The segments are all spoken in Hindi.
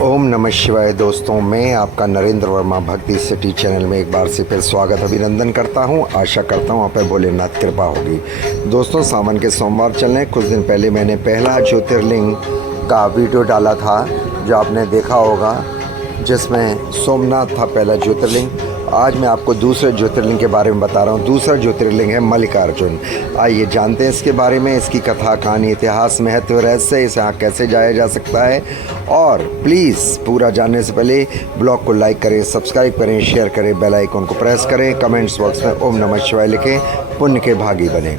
ओम नमः शिवाय। दोस्तों, मैं आपका नरेंद्र वर्मा भक्ति सिटी चैनल में एक बार से फिर स्वागत अभिनंदन करता हूं। आशा करता हूं आप पर भोलेनाथ कृपा होगी। दोस्तों, सावन के सोमवार चल रहे हैं। कुछ दिन पहले मैंने पहला ज्योतिर्लिंग का वीडियो डाला था जो आपने देखा होगा, जिसमें सोमनाथ था पहला ज्योतिर्लिंग। आज मैं आपको दूसरे ज्योतिर्लिंग के बारे में बता रहा हूँ। दूसरा ज्योतिर्लिंग है मल्लिकार्जुन। आइए जानते हैं इसके बारे में, इसकी कथा कहानी, इतिहास, महत्व, रहस्य, इसे यहाँ कैसे जाया जा सकता है। और प्लीज़ पूरा जानने से पहले ब्लॉग को लाइक करें, सब्सक्राइब करें, शेयर करें, बेल आइकन को प्रेस करें, कमेंट्स बॉक्स में ओम नमः शिवाय लिखें, पुण्य के भागी बने।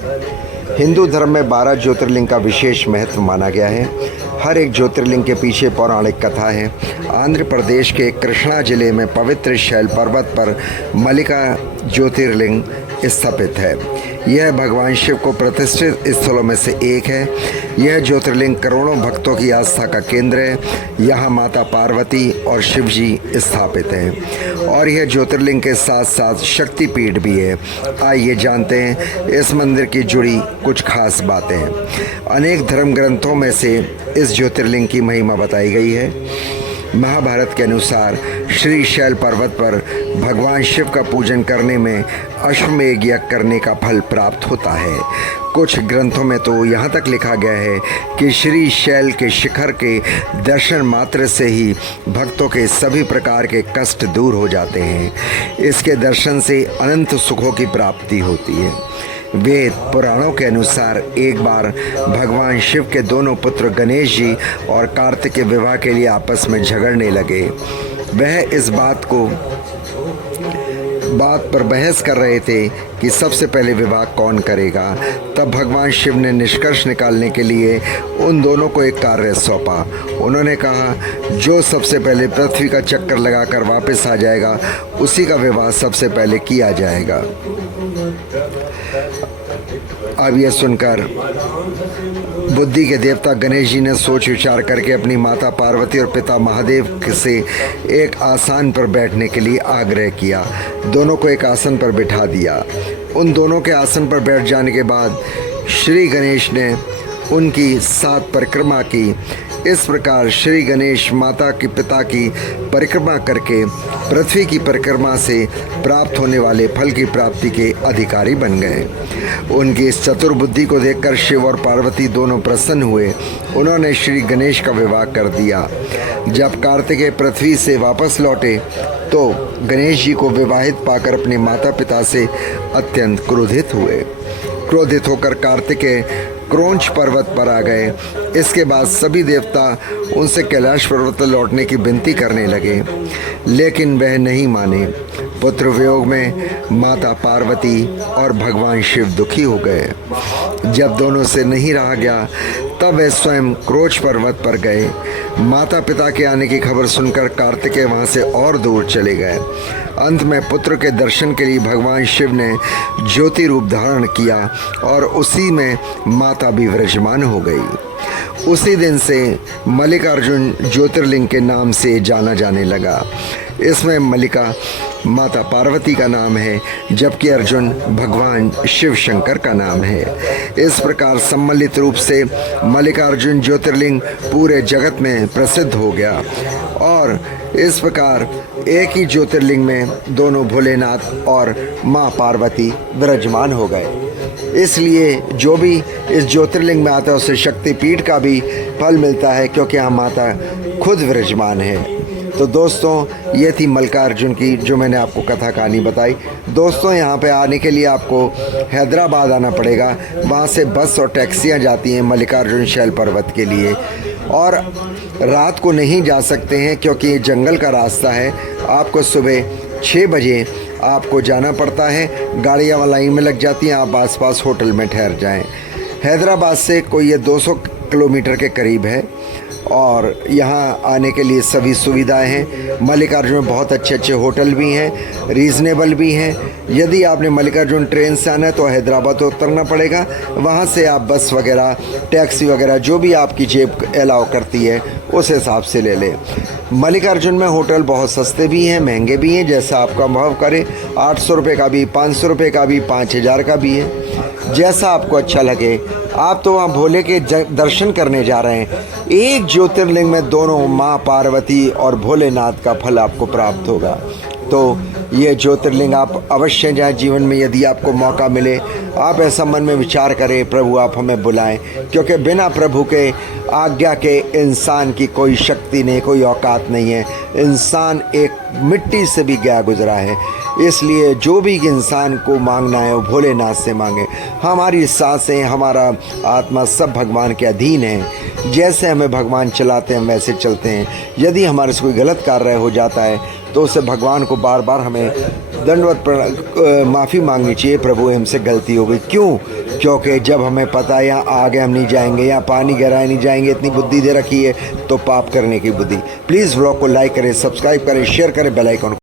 हिंदू धर्म में 12 ज्योतिर्लिंग का विशेष महत्व माना गया है। हर एक ज्योतिर्लिंग के पीछे पौराणिक कथा है। आंध्र प्रदेश के कृष्णा जिले में पवित्र शैल पर्वत पर मल्लिका ज्योतिर्लिंग स्थापित है। यह भगवान शिव को प्रतिष्ठित स्थलों में से एक है। यह ज्योतिर्लिंग करोड़ों भक्तों की आस्था का केंद्र है। यहाँ माता पार्वती और शिव जी स्थापित हैं और यह ज्योतिर्लिंग के साथ साथ शक्तिपीठ भी है। आइए जानते हैं इस मंदिर की जुड़ी कुछ खास बातें। अनेक धर्म ग्रंथों में से इस ज्योतिर्लिंग की महिमा बताई गई है। महाभारत के अनुसार श्री शैल पर्वत पर भगवान शिव का पूजन करने में अश्वमेध यज्ञ करने का फल प्राप्त होता है। कुछ ग्रंथों में तो यहाँ तक लिखा गया है कि श्री शैल के शिखर के दर्शन मात्र से ही भक्तों के सभी प्रकार के कष्ट दूर हो जाते हैं। इसके दर्शन से अनंत सुखों की प्राप्ति होती है। वेद पुराणों के अनुसार एक बार भगवान शिव के दोनों पुत्र गणेश जी और कार्तिक के विवाह के लिए आपस में झगड़ने लगे। वह इस बात पर बहस कर रहे थे कि सबसे पहले विवाह कौन करेगा। तब भगवान शिव ने निष्कर्ष निकालने के लिए उन दोनों को एक कार्य सौंपा। उन्होंने कहा, जो सबसे पहले पृथ्वी का चक्कर लगाकर वापस आ जाएगा उसी का विवाह सबसे पहले किया जाएगा। अब यह सुनकर बुद्धि के देवता गणेश जी ने सोच विचार करके अपनी माता पार्वती और पिता महादेव से एक आसन पर बैठने के लिए आग्रह किया। दोनों को एक आसन पर बिठा दिया। उन दोनों के आसन पर बैठ जाने के बाद श्री गणेश ने उनकी 7 परिक्रमा की। इस प्रकार श्री गणेश माता के पिता की परिक्रमा करके पृथ्वी की परिक्रमा से प्राप्त होने वाले फल की प्राप्ति के अधिकारी बन गए। उनकी इस चतुर बुद्धि को देखकर शिव और पार्वती दोनों प्रसन्न हुए। उन्होंने श्री गणेश का विवाह कर दिया। जब कार्तिकेय पृथ्वी से वापस लौटे तो गणेश जी को विवाहित पाकर अपने माता पिता से अत्यंत क्रोधित हुए। क्रोधित होकर कार्तिकेय क्रोंच पर्वत पर आ गए। इसके बाद सभी देवता उनसे कैलाश पर्वत लौटने की विनती करने लगे, लेकिन वह नहीं माने। पुत्र वियोग में माता पार्वती और भगवान शिव दुखी हो गए। जब दोनों से नहीं रहा गया तब वे स्वयं क्रोच पर्वत पर गए। माता पिता के आने की खबर सुनकर कार्तिकेय वहाँ से और दूर चले गए। अंत में पुत्र के दर्शन के लिए भगवान शिव ने ज्योति रूप धारण किया और उसी में माता भी विराजमान हो गई। उसी दिन से मल्लिकार्जुन ज्योतिर्लिंग के नाम से जाना जाने लगा। इसमें मल्लिका माता पार्वती का नाम है, जबकि अर्जुन भगवान शिव शंकर का नाम है। इस प्रकार सम्मिलित रूप से मल्लिकार्जुन ज्योतिर्लिंग पूरे जगत में प्रसिद्ध हो गया और इस प्रकार एक ही ज्योतिर्लिंग में दोनों भोलेनाथ और माँ पार्वती विराजमान हो गए। इसलिए जो भी इस ज्योतिर्लिंग में आता है उसे शक्तिपीठ का भी फल मिलता है, क्योंकि यहाँ माता खुद विराजमान है। तो दोस्तों, ये थी मल्लिकार्जुन की जो मैंने आपको कथा कहानी बताई। दोस्तों, यहाँ पे आने के लिए आपको हैदराबाद आना पड़ेगा। वहाँ से बस और टैक्सियाँ जाती हैं मल्लिकार्जुन शैल पर्वत के लिए, और रात को नहीं जा सकते हैं क्योंकि ये जंगल का रास्ता है। आपको सुबह 6 बजे आपको जाना पड़ता है। गाड़ियाँ वहाँ लाइन में लग जाती हैं, आप आसपास होटल में ठहर जाएं। हैदराबाद से कोई ये 200 किलोमीटर के करीब है और यहाँ आने के लिए सभी सुविधाएं हैं। मल्लिकार्जुन में बहुत अच्छे अच्छे होटल भी हैं, रीज़नेबल भी हैं। यदि आपने मल्लिकार्जुन ट्रेन से आना है तो हैदराबाद उतरना पड़ेगा। वहाँ से आप बस वगैरह, टैक्सी वगैरह जो भी आपकी जेब अलाउ करती है उस हिसाब से ले लें। मल्लिकार्जुन में होटल बहुत सस्ते भी हैं, महंगे भी हैं, जैसा आपका भाव करे। 800 रुपये का भी, 500 रुपये का भी, 5000 का भी है। जैसा आपको अच्छा लगे आप तो वहाँ भोले के दर्शन करने जा रहे हैं। एक ज्योतिर्लिंग में दोनों माँ पार्वती और भोलेनाथ का फल आपको प्राप्त होगा। तो ये ज्योतिर्लिंग आप अवश्य जाएं जीवन में। यदि आपको मौका मिले, आप ऐसा मन में विचार करें, प्रभु आप हमें बुलाएं, क्योंकि बिना प्रभु के आज्ञा के इंसान की कोई शक्ति नहीं, कोई औकात नहीं है। इंसान एक मिट्टी से भी गया गुजरा है। इसलिए जो भी इंसान को मांगना है वो भोलेनाथ से मांगे। हमारी सांसें, हमारा आत्मा सब भगवान के अधीन है। जैसे हमें भगवान चलाते हैं हम वैसे चलते हैं। यदि हमारे से कोई गलत कार्य हो जाता है तो उसे भगवान को बार बार हमें दंडवत माफ़ी मांगनी चाहिए, प्रभु हमसे गलती हो गई। क्यों? क्योंकि जब हमें पता है यहाँ आगे हम नहीं जाएंगे, यहाँ पानी गहराई नहीं जाएंगे, इतनी बुद्धि दे रखी है, तो पाप करने की बुद्धि। प्लीज़ व्लॉग को लाइक करें, सब्सक्राइब करें, शेयर करें, बेल आइकन